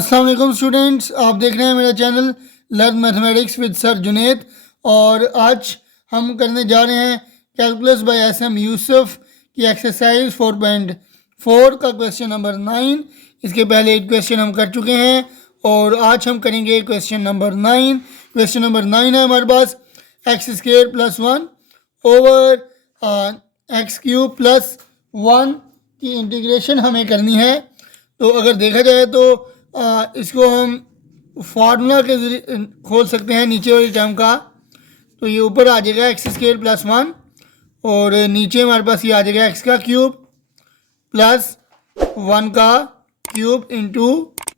अस्सलाम वालेकुम स्टूडेंट्स, आप देख रहे हैं मेरा channel learn mathematics with sir Junaid. और आज हम करने जा रहे हैं calculus by S M Yusuf की एक्सरसाइज 4.4 का क्वेश्चन नंबर 9। इसके पहले एक क्वेश्चन हम कर चुके हैं और आज हम करेंगे क्वेश्चन नंबर 9। क्वेश्चन नंबर 9 है हमारे पास x square plus 1 over x cube plus 1 की इंटीग्रेशन हमें करनी है। तो अगर देखा जाए तो इसको हम फार्मूला के जरिए खोल सकते हैं नीचे वाली टर्म का। तो ये ऊपर आ जाएगा एक्स स्क्र प्लस 1 और नीचे हमारे पास ये आ जाएगा एक्स का क्यूब प्लस 1 का क्यूब इंटू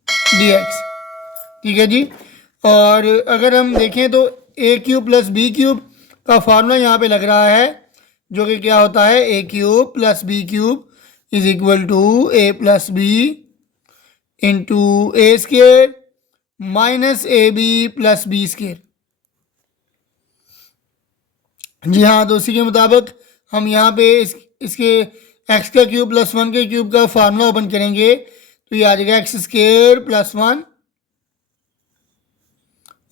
डी एक्स। ठीक है जी। और अगर हम देखें तो ए क्यूब प्लस बी क्यूब का फार्मूला यहाँ पे लग रहा है, जो कि क्या होता है a cube plus b cube is equal to a plus b into a square minus a b plus b square. जी हाँ, तो उसी के मुताबिक हम यहाँ पे इसके एक्स का क्यूब प्लस 1 के क्यूब का फार्मूला ओपन करेंगे तो ये आ जाएगा एक्स स्क्र प्लस 1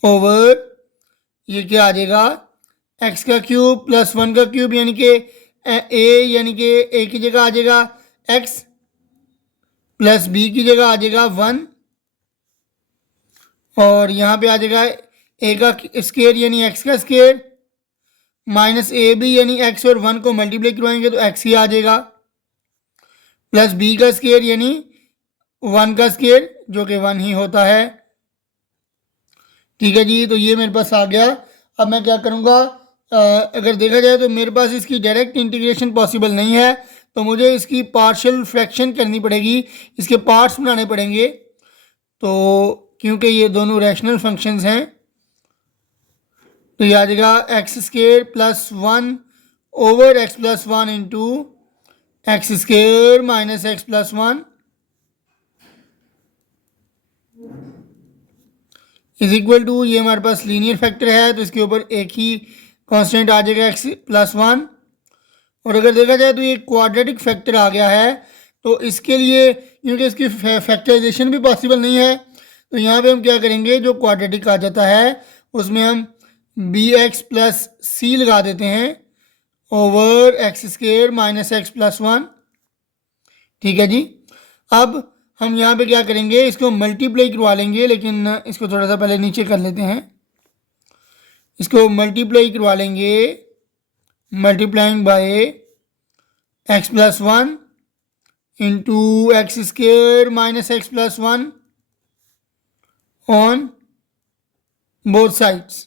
ओवर ये क्या आ जाएगा एक्स का क्यूब प्लस 1 का क्यूब यानी कि ए की जगह आ जाएगा एक्स प्लस बी की जगह आ जाएगा 1 और यहाँ पे आ जाएगा ए का स्क्वायर यानी एक्स का स्क्वायर माइनस ए बी यानी एक्स और 1 को मल्टीप्लाई करवाएंगे तो एक्स ही आ जाएगा प्लस बी का स्क्वायर यानी 1 का स्क्वायर जो कि 1 ही होता है। ठीक है जी, तो ये मेरे पास आ गया। अब मैं क्या करूँगा, अगर देखा जाए तो मेरे पास इसकी डायरेक्ट इंटीग्रेशन पॉसिबल नहीं है, तो मुझे इसकी पार्शियल फ्रैक्शन करनी पड़ेगी, इसके पार्ट्स बनाने पड़ेंगे। तो क्योंकि ये दोनों रैशनल फंक्शंस हैं तो ये आ जाएगा x square plus 1 over x plus 1 into x square minus x plus 1 is equal to, ये हमारे पास लीनियर फैक्टर है तो इसके ऊपर एक ही कांस्टेंट आ जाएगा एक्स प्लस 1। और अगर देखा जाए तो ये क्वाड्रेटिक फैक्टर आ गया है, तो इसके लिए क्योंकि इसकी फैक्टराइजेशन भी पॉसिबल नहीं है तो यहाँ पे हम क्या करेंगे, जो क्वाड्रेटिक आ जाता है उसमें हम बी एक्स प्लस सी लगा देते हैं over x square minus x plus 1। ठीक है जी। अब हम यहाँ पे क्या करेंगे, इसको मल्टीप्लाई करवा लेंगे, लेकिन इसको थोड़ा सा पहले नीचे कर लेते हैं। इसको मल्टीप्लाई करवा लेंगे multiplying by x plus 1 into x square minus x plus 1 on both sides.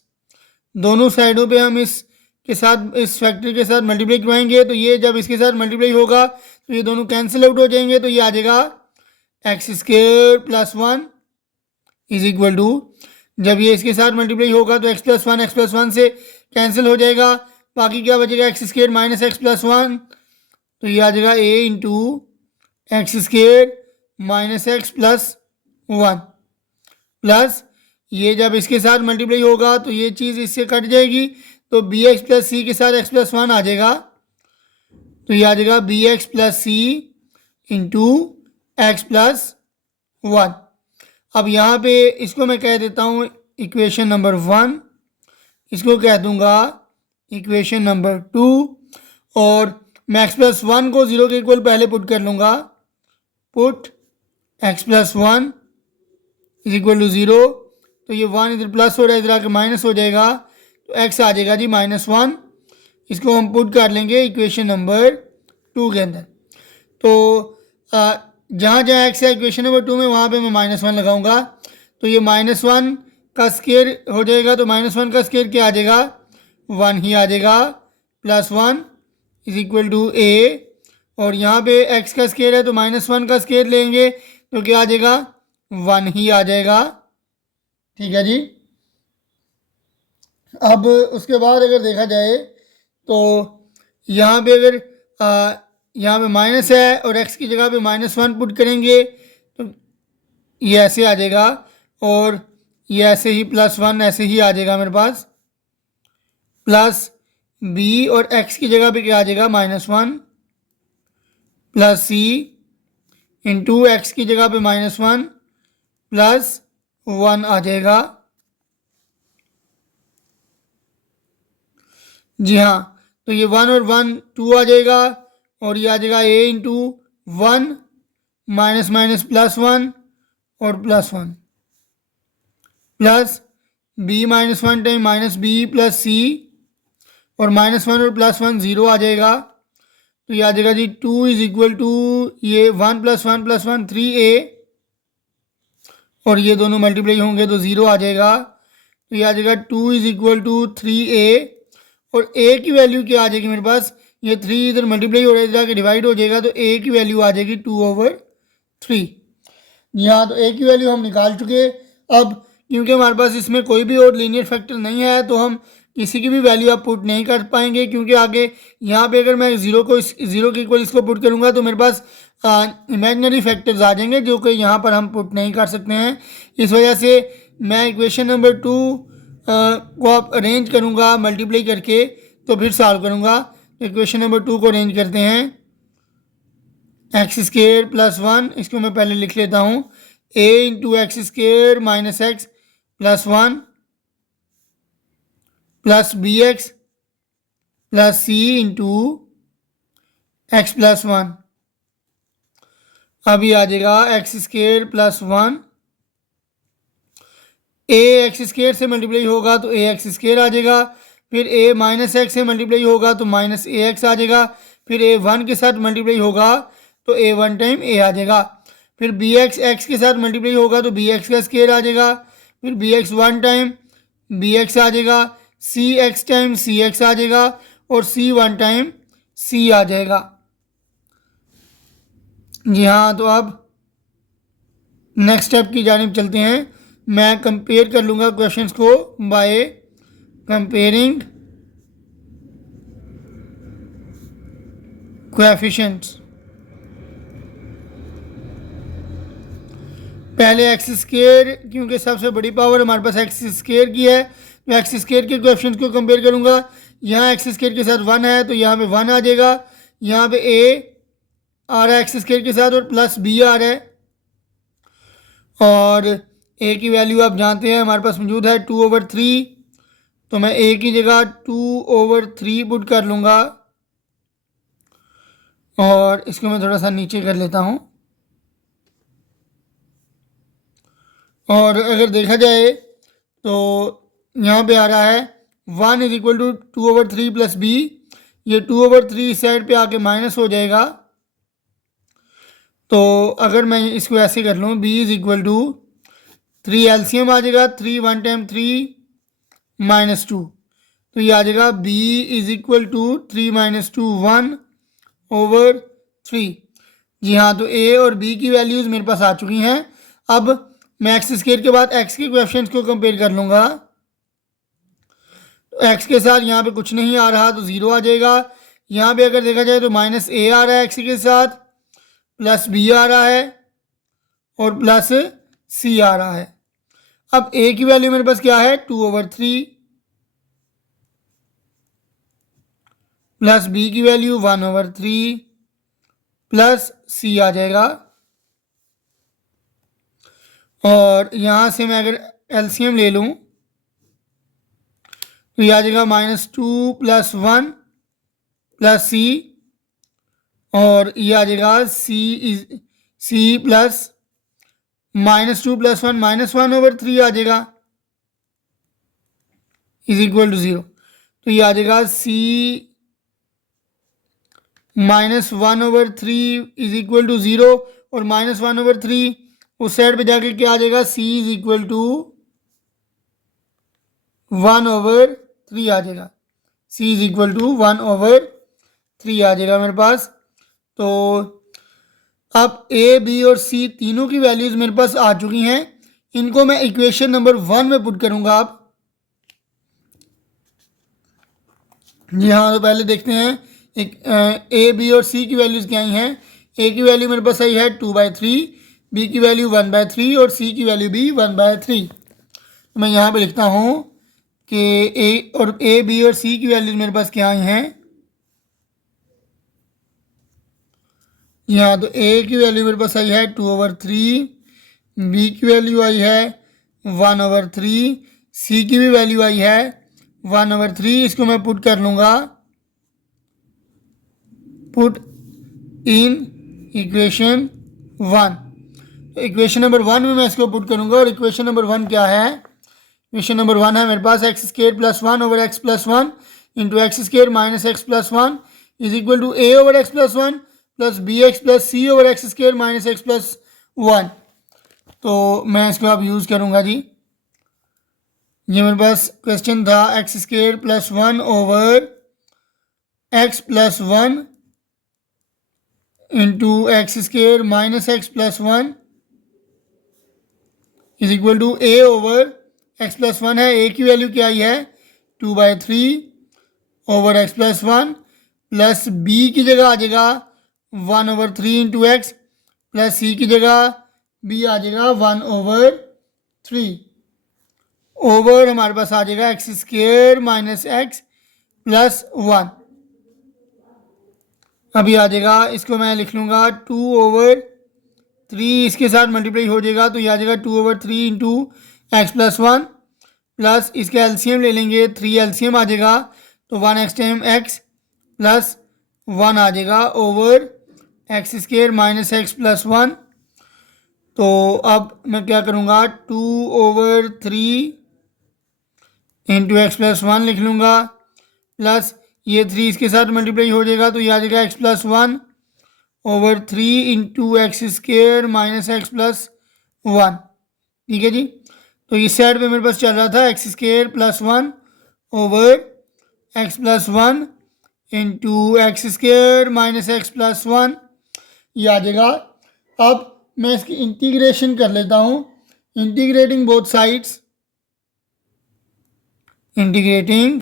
दोनों साइडों पे हम इसके साथ इस फैक्टर के साथ मल्टीप्लाई करवाएंगे तो ये जब इसके साथ मल्टीप्लाई होगा तो ये दोनों कैंसिल आउट हो जाएंगे, तो ये आ जाएगा x square plus 1 is equal to, जब ये इसके साथ मल्टीप्लाई होगा तो एक्स प्लस 1 से कैंसिल हो जाएगा, बाकी क्या बचेगा x square minus x plus 1, तो ये आ जाएगा a into x square minus x plus 1 plus ये जब इसके साथ मल्टीप्लाई होगा तो ये चीज़ इससे कट जाएगी तो बी एक्स प्लस सी के साथ एक्स प्लस 1 आ जाएगा, तो ये आ जाएगा B x plus c into x plus 1। अब यहाँ पे इसको मैं कह देता हूँ इक्वेशन नंबर 1, इसको कह दूंगा इक्वेशन नंबर 2 और मैं एक्स प्लस 1 को 0 के इक्वल पहले पुट कर लूँगा, put x plus 1 is equal to 0, तो ये 1 इधर प्लस हो रहा है इधर आके माइनस हो जाएगा तो एक्स आ जाएगा जी -1। इसको हम पुट कर लेंगे इक्वेशन नंबर 2 के अंदर। तो जहाँ जहाँ एक्स है इक्वेशन नंबर 2 में वहाँ पे मैं -1 लगाऊंगा, तो ये -1 का स्क्वायर हो जाएगा, तो -1 का स्क्वायर क्या आ जाएगा 1 ही आ जाएगा, प्लस 1 इज इक्वल टू ए, और यहाँ पे एक्स का स्क्वायर है तो -1 का स्क्वायर लेंगे तो क्या आ जाएगा 1 ही आ जाएगा। ठीक है जी। अब उसके बाद अगर देखा जाए तो यहाँ पे अगर यहाँ पे माइनस है और एक्स की जगह पे -1 पुट करेंगे तो ये ऐसे आ जाएगा और ये ऐसे ही +1 ऐसे ही आ जाएगा मेरे पास, प्लस बी और एक्स की जगह पे क्या आ जाएगा -1 प्लस सी इंटू एक्स की जगह पे -1 प्लस 1 आ जाएगा। जी हाँ, तो ये 1 और 1 2 आ जाएगा और ये आ जाएगा a into 1 minus minus plus 1 और plus 1 plus b minus 1 time minus b plus c और माइनस 1 और प्लस 1 0 आ जाएगा। तो ये आ जाएगा जी 2 इज इक्वल टू ये 1 प्लस 1 प्लस 1 3a और ये दोनों मल्टीप्लाई होंगे तो 0 आ जाएगा। तो ये आ जाएगा 2 इज इक्वल टू 3a और a की वैल्यू क्या आ जाएगी मेरे पास, ये 3 इधर मल्टीप्लाई हो रहा है, इधर आके डिवाइड हो जाएगा तो a की वैल्यू आ जाएगी 2/3। यहाँ तो a की वैल्यू हम निकाल चुके। अब क्योंकि हमारे पास इसमें कोई भी और लीनियर फैक्टर नहीं है तो हम किसी की भी वैल्यू आप पुट नहीं कर पाएंगे, क्योंकि आगे यहाँ पे अगर मैं ज़ीरो के इक्वल इसको पुट करूँगा तो मेरे पास इमेजिनरी फैक्टर्स आ जाएंगे जो कि यहाँ पर हम पुट नहीं कर सकते हैं। इस वजह से मैं इक्वेशन नंबर 2 को आप अरेंज करूँगा मल्टीप्लाई करके तो फिर सॉल्व करूँगा। तो इक्वेशन नंबर 2 को अरेंज करते हैं। एक्स स्क्वेयर प्लस 1, इसको मैं पहले लिख लेता हूँ, a into x square minus x plus 1 plus b x plus c into x plus 1। अभी आ जाएगा x square plus 1, a x square से मल्टीप्लाई होगा तो a एक्स स्क्वेयर आ जाएगा, फिर a माइनस एक्स से मल्टीप्लाई होगा तो माइनस ए एक्स आ जाएगा, फिर a 1 के साथ मल्टीप्लाई होगा तो a 1 टाइम a आ जाएगा, फिर बी एक्स एक्स के साथ मल्टीप्लाई होगा तो बी एक्स का स्क्वेयर आ जाएगा, फिर b x 1 time b x आ जाएगा, c x time c x आ जाएगा और सी 1 टाइम सी आ जाएगा। जी हाँ, तो अब नेक्स्ट स्टेप की जानिब चलते हैं। मैं कंपेयर कर लूँगा क्वेश्चंस को बाय कंपेयरिंग कोएफिशिएंट्स। पहले एक्स स्क्वेयर, क्योंकि सबसे बड़ी पावर हमारे पास एक्स स्क्वेयर की है, तो एक्स स्क्वेयर के कोएफिशिएंट्स को कंपेयर करूँगा। यहाँ एक्स स्क्वेयर के साथ 1 है तो यहाँ पे 1 आ जाएगा, यहाँ पे a आ रहा है एक्स स्क्वेयर के साथ और प्लस b आ रहा है, और a की वैल्यू आप जानते हैं हमारे पास मौजूद है 2/3, तो मैं a की जगह 2/3 पुट कर लूँगा और इसको मैं थोड़ा सा नीचे कर लेता हूँ। और अगर देखा जाए तो यहाँ पे आ रहा है 1 is equal to 2/3 plus b, ये 2/3 इस साइड पे आके माइनस हो जाएगा। तो अगर मैं इसको ऐसे कर लूँ, b is equal to 3 LCM आ जाएगा, 3 1 टाइम 3 माइनस 2, तो ये आ जाएगा b is equal to 3 minus 2 1/3। जी हाँ, तो a और b की वैल्यूज़ मेरे पास आ चुकी हैं। अब मैं एक्स स्क्वायर के बाद x के कोएफिशिएंट्स को कंपेयर कर लूँगा। तो x के साथ यहाँ पे कुछ नहीं आ रहा तो 0 आ जाएगा। यहाँ पे अगर देखा जाए तो माइनस a आ रहा है x के साथ, प्लस b आ रहा है और प्लस c आ रहा है। अब a की वैल्यू मेरे पास क्या है 2/3, प्लस b की वैल्यू 1/3 प्लस c आ जाएगा। और यहाँ से मैं अगर एलसीएम ले लूँ तो ये आ जाएगा -2 प्लस 1 प्लस c, और ये आ जाएगा c प्लस -2 प्लस 1 -1/3 आ जाएगा इज इक्वल टू 0। तो ये आ जाएगा c -1/3 इज इक्वल टू 0 और -1/3 उस साइड पे जाके क्या आ जाएगा, c इज इक्वल टू 1/3 आ जाएगा, c इज इक्वल टू 1/3 आ जाएगा मेरे पास। तो अब a b और c तीनों की वैल्यूज़ मेरे पास आ चुकी हैं। इनको मैं इक्वेशन नंबर 1 में पुट करूंगा। आप जी हाँ, तो पहले देखते हैं एक a b और c की वैल्यूज़ क्या आई हैं। a की वैल्यू मेरे पास आई है 2/3, b की वैल्यू 1/3 और c की वैल्यू भी 1/3। तो मैं यहाँ पे लिखता हूँ कि a b और c की वैल्यूज़ मेरे पास क्या आई हैं। यहाँ तो a की वैल्यू मेरे पास आई है 2/3, बी की वैल्यू आई है 1/3, सी की भी वैल्यू आई है 1/3। इसको मैं पुट कर लूँगा, पुट इन इक्वेशन 1। तो इक्वेशन नंबर 1 में मैं इसको पुट करूँगा। और इक्वेशन नंबर 1 क्या है? इक्वेशन नंबर 1 है मेरे पास x square plus 1 over x plus 1 into x square minus x plus 1 is equal to a over x plus 1 plus b x plus c over x square minus x plus 1। तो मैं इसको अब use करूँगा जी। ये मेरे पास question था x square plus 1 over x plus 1 into x square minus x plus 1 is equal to a over x plus 1 है। ए की वैल्यू क्या आई है 2/3 over x plus 1 plus b की जगह आ जाएगा 1/3 इंटू एक्स प्लस सी की जगह बी आ जाएगा 1/3 ओवर हमारे पास आ जाएगा x square minus x plus 1। अभी आ जाएगा, इसको मैं लिख लूँगा 2/3, इसके साथ मल्टीप्लाई हो जाएगा तो ये आ जाएगा 2/3 इंटू एक्स प्लस 1 प्लस इसके एलसीएम ले लेंगे, 3 एलसीएम आ जाएगा तो 1x टाइम एक्स प्लस 1 आ जाएगा over x square minus x plus 1। तो अब मैं क्या करूँगा 2/3 इंटू एक्स प्लस 1 लिख लूँगा प्लस ये 3 इसके साथ मल्टीप्लाई हो जाएगा तो ये आ जाएगा x plus 1/3 into x square minus x plus 1। ठीक है जी। तो इस साइड पे मेरे पास चल रहा था x square plus 1 over x plus 1 into x square minus x plus 1 ये आ जाएगा। अब मैं इसकी इंटीग्रेशन कर लेता हूँ। Integrating both sides, integrating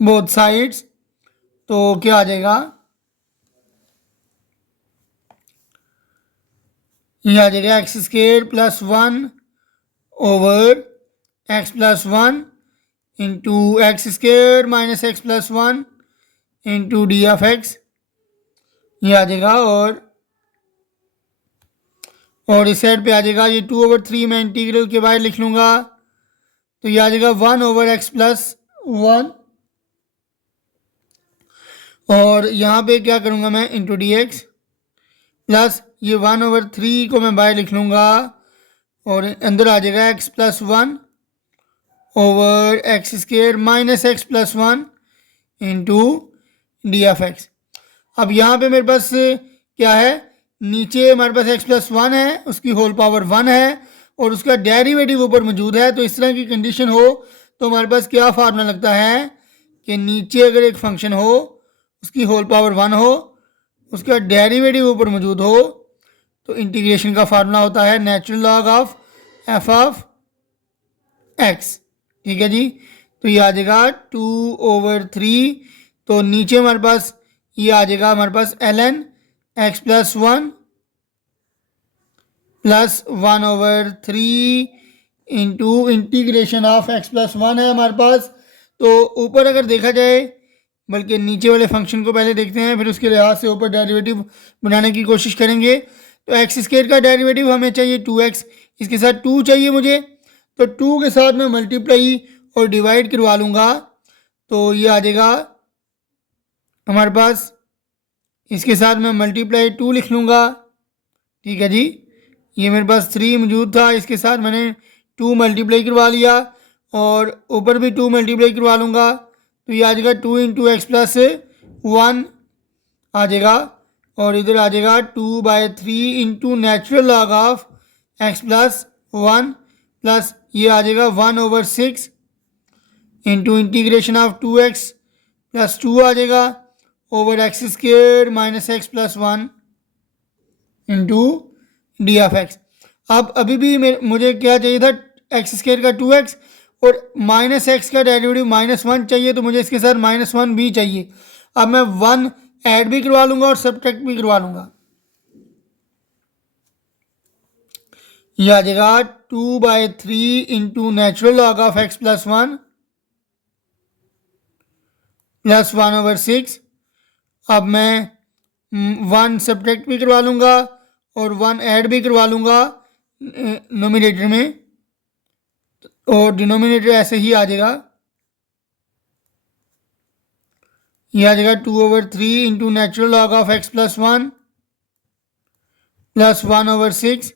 both sides तो क्या आ जाएगा, ये आ जाएगा x square plus 1 over x plus 1 into x square minus x plus 1 into D of x ये आ जाएगा। और इस साइड पे आ जाएगा ये 2/3 मैं इंटीग्रल के बाहर लिख लूँगा तो ये आ जाएगा 1 ओवर एक्स प्लस 1। और यहाँ पे क्या करूँगा मैं इंटू डी एक्स प्लस ये 1/3 को मैं बाहर लिख लूँगा और अंदर आ जाएगा x plus 1 over x square minus x plus 1 into D of x. अब यहाँ पे मेरे पास क्या है, नीचे हमारे पास एक्स प्लस 1 है, उसकी होल पावर 1 है और उसका डेरिवेटिव ऊपर मौजूद है। तो इस तरह की कंडीशन हो तो हमारे पास क्या फार्मूला लगता है कि नीचे अगर एक फंक्शन हो उसकी होल पावर 1 हो, उसका डेरिवेटिव ऊपर मौजूद हो तो इंटीग्रेशन का फार्मूला होता है natural log of F of x. ठीक है जी। तो ये आ जाएगा 2/3। तो नीचे हमारे पास ये आ जाएगा हमारे पास ln x plus 1 plus 1/3 into integration of x plus 1 है हमारे पास। तो ऊपर अगर देखा जाए, बल्कि नीचे वाले फंक्शन को पहले देखते हैं फिर उसके लिहाज से ऊपर डेरिवेटिव बनाने की कोशिश करेंगे। तो एक्स स्क्वायर का डेरिवेटिव हमें चाहिए 2x, इसके साथ 2 चाहिए मुझे तो 2 के साथ मैं मल्टीप्लाई और डिवाइड करवा लूँगा तो ये आ जाएगा हमारे पास, इसके साथ मैं मल्टीप्लाई 2 लिख लूँगा। ठीक है जी। ये मेरे पास 3 मौजूद था, इसके साथ मैंने 2 मल्टीप्लाई करवा लिया और ऊपर भी 2 मल्टीप्लाई करवा लूँगा तो ये आ जाएगा 2 इंटू एक्स प्लस 1 आ जाएगा और इधर आ जाएगा 2/3 into natural log of x plus 1 plus ये आ जाएगा 1/6 into integration of 2x plus 2 आ जाएगा over x square minus x plus 1 into D of x. अब अभी भी मुझे क्या चाहिए था एक्स स्क्वायर का 2x और माइनस एक्स का डेरिवेटिव -1 चाहिए तो मुझे इसके साथ -1 भी चाहिए। अब मैं 1 ऐड भी करवा लूँगा और सब्ट्रैक्ट भी करवा लूँगा। यह आ जाएगा 2/3 into natural log of x plus 1 plus 1/6। अब मैं 1 सब्ट्रैक्ट भी करवा लूँगा और 1 ऐड भी करवा लूँगा नोमिनेटर में, और डिनोमिनेटर ऐसे ही आ जाएगा, ये आ जाएगा 2/3 into natural log of x plus 1 plus 1/6,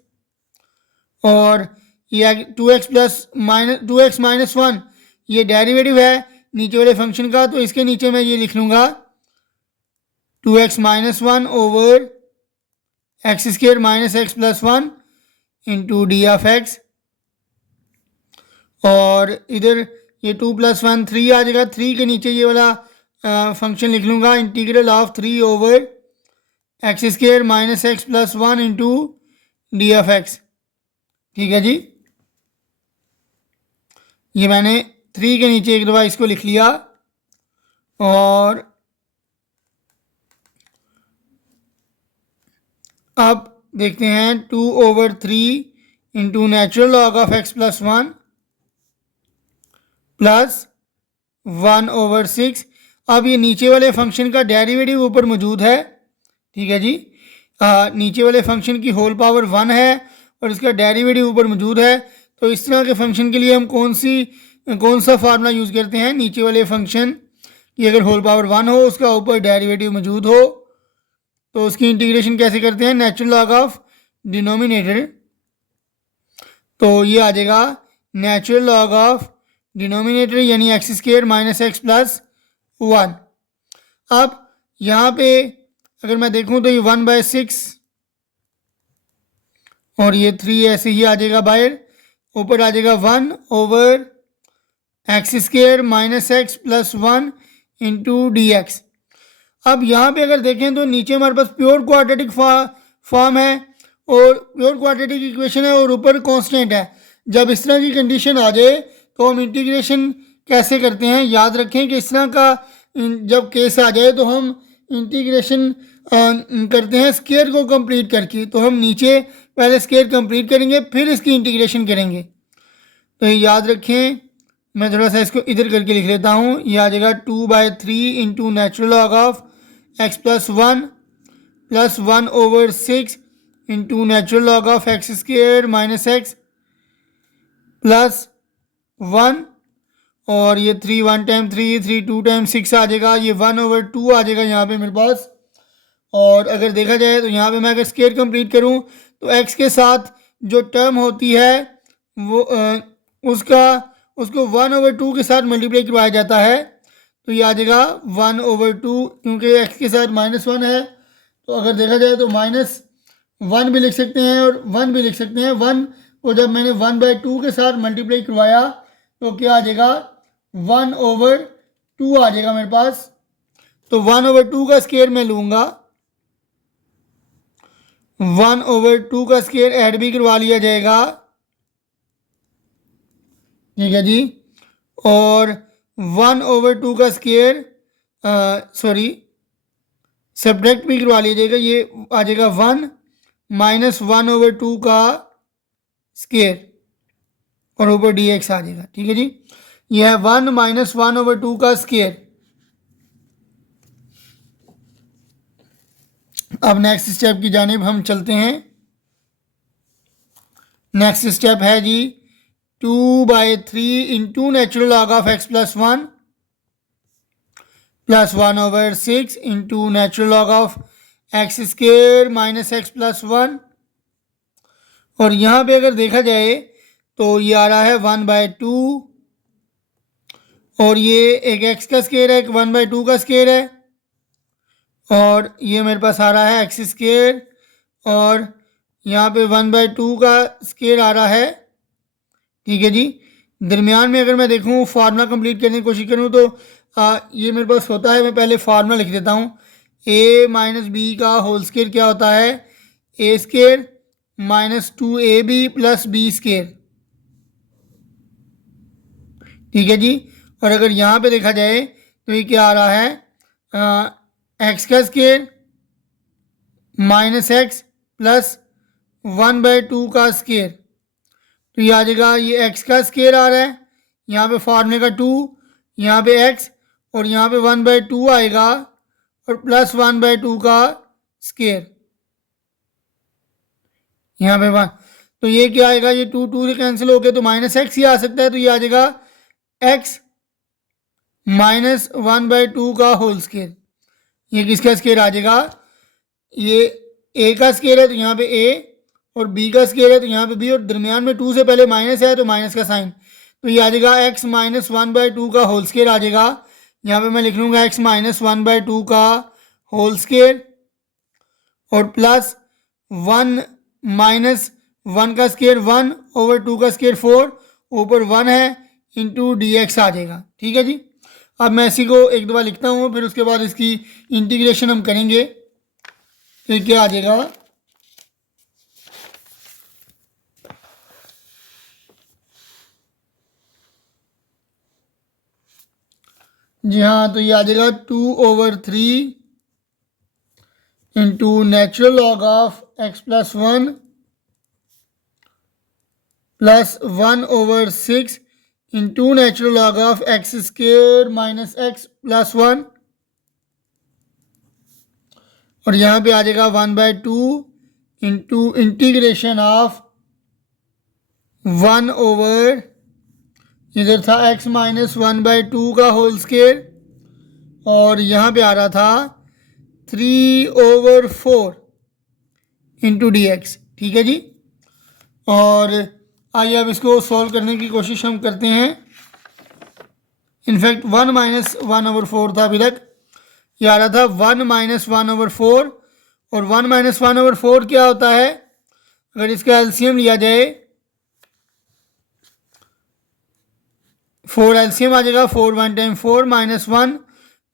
और ये 2x माइनस 1 ये डेरिवेटिव है नीचे वाले फंक्शन का, तो इसके नीचे मैं ये लिख लूँगा 2x minus 1 over x square minus x plus 1 into D of x, और इधर ये 2 + 1 3 आ जाएगा, 3 के नीचे ये वाला फंक्शन लिख लूँगा integral of 3 over x square minus x plus 1 into D of x. ठीक है जी, ये मैंने 3 के नीचे एक दफ़ा इसको लिख लिया, और अब देखते हैं 2/3 into natural log of x plus 1 plus 1/6। अब ये नीचे वाले फंक्शन का डेरिवेटिव ऊपर मौजूद है। ठीक है जी, नीचे वाले फंक्शन की होल पावर 1 है और इसका डेरिवेटिव ऊपर मौजूद है। तो इस तरह के फंक्शन के लिए हम कौन सा फार्मूला यूज़ करते हैं? नीचे वाले फंक्शन की अगर होल पावर 1 हो, उसका ऊपर डेरिवेटिव मौजूद हो, तो उसकी इंटीग्रेशन कैसे करते हैं? नेचुरल लॉग ऑफ डिनोमिनेटर, तो ये आ जाएगा नेचुरल लॉग ऑफ डिनोमिनेटर यानी x square minus x plus 1। अब यहाँ पे अगर मैं देखूँ तो ये 1/6 और ये 3 ऐसे ही आ जाएगा बाहर, ऊपर आ जाएगा 1/x² minus x plus 1 into D x. अब यहाँ पे अगर देखें तो नीचे हमारे पास प्योर क्वाड्रेटिक फॉर्म है और प्योर क्वाड्रेटिक इक्वेशन है और ऊपर कांस्टेंट है। जब इस तरह की कंडीशन आ जाए तो हम इंटीग्रेशन कैसे करते हैं? याद रखें कि इस तरह का जब केस आ जाए तो हम इंटीग्रेशन करते हैं स्क्वायर को कंप्लीट करके। तो हम नीचे पहले स्क्वायर कंप्लीट करेंगे फिर इसकी इंटीग्रेशन करेंगे, तो ये याद रखें। मैं थोड़ा सा इसको इधर करके लिख लेता हूँ। ये आ जाएगा 2/3 into natural log of x plus 1 plus 1/6 into natural log of x square minus x plus 1, और ये 3 1 टाइम 3 3 2 टाइम 6 आ जाएगा, ये 1/2 आ जाएगा यहाँ पे मेरे पास। और अगर देखा जाए तो यहाँ पे मैं अगर स्क्वायर कंप्लीट करूँ तो x के साथ जो टर्म होती है वो उसको 1/2 के साथ मल्टीप्लाई करवाया जाता है, तो ये आ जाएगा 1/2, क्योंकि x के साथ -1 है तो अगर देखा जाए तो -1 भी लिख सकते हैं और 1 भी लिख सकते हैं। 1 को जब मैंने 1/2 के साथ मल्टीप्लाई करवाया तो क्या आ जाएगा? 1/2 आ जाएगा मेरे पास। तो 1/2 का स्क्वायर मैं लूँगा, 1/2 का स्क्वायर ऐड भी करवा लिया जाएगा। ठीक है जी, और 1/2 का स्क्वायर सब्ट्रैक्ट भी करवा लिया जाएगा, ये आ जाएगा 1 माइनस 1/2 का स्क्वायर और ऊपर डी एक्स आ जाएगा। ठीक है जी, यह है 1 माइनस 1/2 का स्क्वायर। अब नेक्स्ट स्टेप की जानिब हम चलते हैं। नेक्स्ट स्टेप है जी 2/3 into natural log of x plus 1 plus 1/6 into natural log of x square minus x plus 1, और यहाँ पे अगर देखा जाए तो ये आ रहा है 1/2 और ये एक x का स्क्वायर है, एक 1/2 का स्क्वायर है, और ये मेरे पास आ रहा है एक्स स्क्वायर और यहाँ पे 1/2 का स्क्वायर आ रहा है। ठीक है जी, दरमियान में अगर मैं देखूँ फार्मूला कंप्लीट करने की कोशिश करूँ तो ये मेरे पास होता है, मैं पहले फार्मूला लिख देता हूँ। a माइनस बी का होल स्क्वायर क्या होता है? a² minus 2ab plus b square. ठीक है जी, और अगर यहाँ पे देखा जाए तो ये क्या आ रहा है? एक्स का स्क्वायर माइनस एक्स प्लस 1/2 का स्क्वायर, तो ये आ जाएगा, ये x का स्क्वायर आ रहा है, यहाँ पे फार्मूले का 2, यहाँ पे x और यहाँ पे 1/2 आएगा और प्लस 1/2 का स्केयर, यहाँ पे 1, तो ये क्या आएगा, ये 2 से कैंसिल हो गया तो माइनस एक्स ही आ सकता है, तो ये आ जाएगा एक्स माइनस 1/2 का होल स्केयर। ये किसका स्केयर आ जाएगा, ये ए का स्केयर है तो यहाँ पे ए, और बी का स्केयर है तो यहाँ पे बी, और दरमियान में 2 से पहले माइनस है तो माइनस का साइन, तो ये आ जाएगा एक्स माइनस 1/2 का होल स्केयर आ जाएगा। यहाँ पे मैं लिख लूँगा एक्स माइनस 1/2 का होल स्केयर, और प्लस 1 माइनस 1 का स्केयर 1/2 का स्केयर 4, ऊपर 1 है, इंटू डी एक्स आ जाएगा। ठीक है जी, अब मैं इसी को एक दफ़ा लिखता हूँ, फिर उसके बाद इसकी इंटीग्रेशन हम करेंगे। तो ये क्या आ जाएगा, जी हाँ, तो ये आ जाएगा 2/3 into natural log of x plus 1 plus 1/6 into natural log of x square minus x plus 1, और यहाँ पे आ जाएगा 1/2 इंटू इंटीग्रेशन ऑफ 1/, इधर था x माइनस 1/2 का होल स्केयर, और यहाँ पे आ रहा था 3/4 इंटू डी एक्स। ठीक है जी, और आइए अब इसको सॉल्व करने की कोशिश हम करते हैं। इनफैक्ट 1 माइनस 1/4 था अभी तक, ये आ रहा था 1 माइनस 1/4, और 1 माइनस 1/4 क्या होता है, अगर इसका एलसीएम लिया जाए, 4 एलसीएम आ जाएगा, 4 1 टाइम 4 माइनस 1,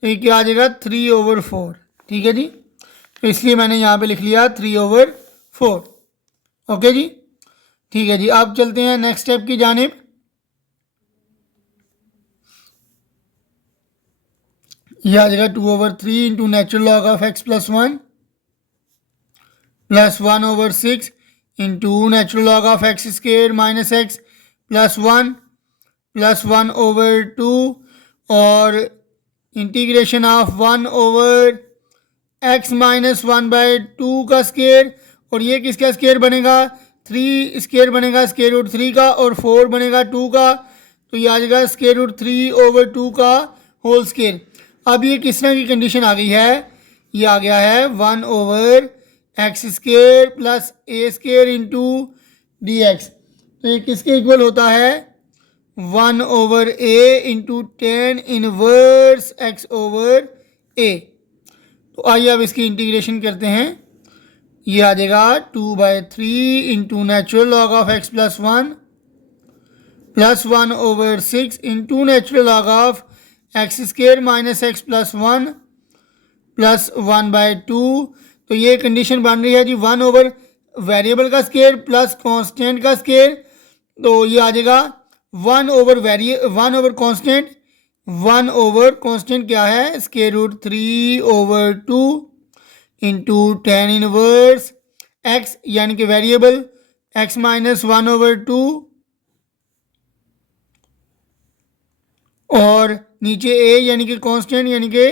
तो ये क्या आ जाएगा 3/4। ठीक है जी, तो इसलिए मैंने यहाँ पे लिख लिया 3/4। ओके जी, ठीक है जी, अब चलते हैं नेक्स्ट स्टेप की जानिब। ये आ जाएगा 2/3 into natural log of x plus 1 plus 1/6 into natural log of x square minus x plus 1 plus 1/2, और इंटीग्रेशन ऑफ 1/x माइनस 1/2 का स्केयर, और ये किसका स्केयर बनेगा, 3 स्केयर बनेगा स्केयर रूट 3 का, और 4 बनेगा 2 का, तो ये आ जाएगा स्केयर रूट 3/2 का होल स्केयर। अब ये किस तरह की कंडीशन आ गई है, ये आ गया है 1/x स्केयर प्लस ए स्केयर इंटू डी एक्स, तो ये किसके इक्वल होता है, 1/a इंटू 10 इनवर्स x/a। तो आइए अब इसकी इंटीग्रेशन करते हैं। ये आ जाएगा 2/3 into natural log of x plus 1 plus 1/6 into natural log of x square minus x plus 1 plus 1/2। तो ये कंडीशन बन रही है जी 1 वेरिएबल का स्केयर प्लस कांस्टेंट का स्केयर, तो ये आ जाएगा 1 कांस्टेंट क्या है, square root 3/2 into 10 inverse x यानी कि वेरिएबल एक्स माइनस 1/2, और नीचे ए यानी कि कांस्टेंट यानी कि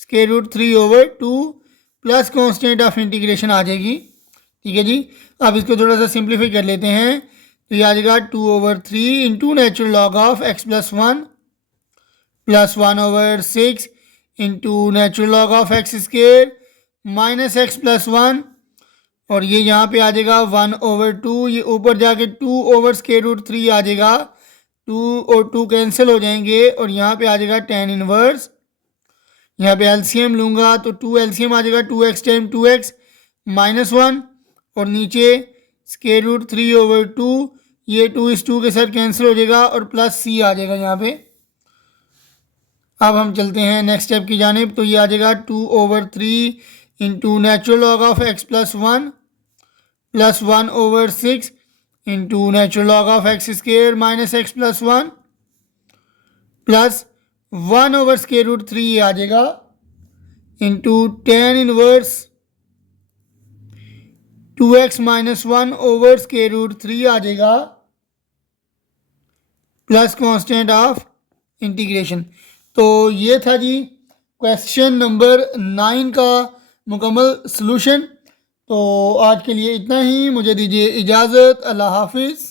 square root 3/2 plus constant of integration आ जाएगी। ठीक है जी, अब इसको थोड़ा सा सिंप्लीफाई कर लेते हैं, तो ये आ जाएगा 2/3 into natural log of x plus 1 plus 1/6 into natural log of x square minus x plus 1, और ये यहाँ पे आ जाएगा 1/2, ये ऊपर जाके 2/√3 आ जाएगा, 2 और 2 कैंसिल हो जाएंगे, और यहाँ पे आ जाएगा 10 इनवर्स। यहाँ पे एलसीएम लूँगा तो 2 एलसीएम आ जाएगा, 2x टाइम 2x माइनस 1, और नीचे स्क्वायर रूट 3/2, ये 2 इस 2 के साथ कैंसिल हो जाएगा, और प्लस c आ जाएगा यहाँ पे। अब हम चलते हैं नेक्स्ट स्टेप की जानिब, तो ये आ जाएगा 2/3 into natural log of x plus 1 plus 1/6 into natural log of x square minus x plus 1 plus 1/√3 आ जाएगा इंटू 10 इनवर्स 2x माइनस 1/√3 आ जाएगा प्लस कांस्टेंट ऑफ इंटीग्रेशन। तो ये था जी क्वेश्चन नंबर 9 का मुकम्मल सलूशन। तो आज के लिए इतना ही, मुझे दीजिए इजाज़त। अल्लाह हाफिज़।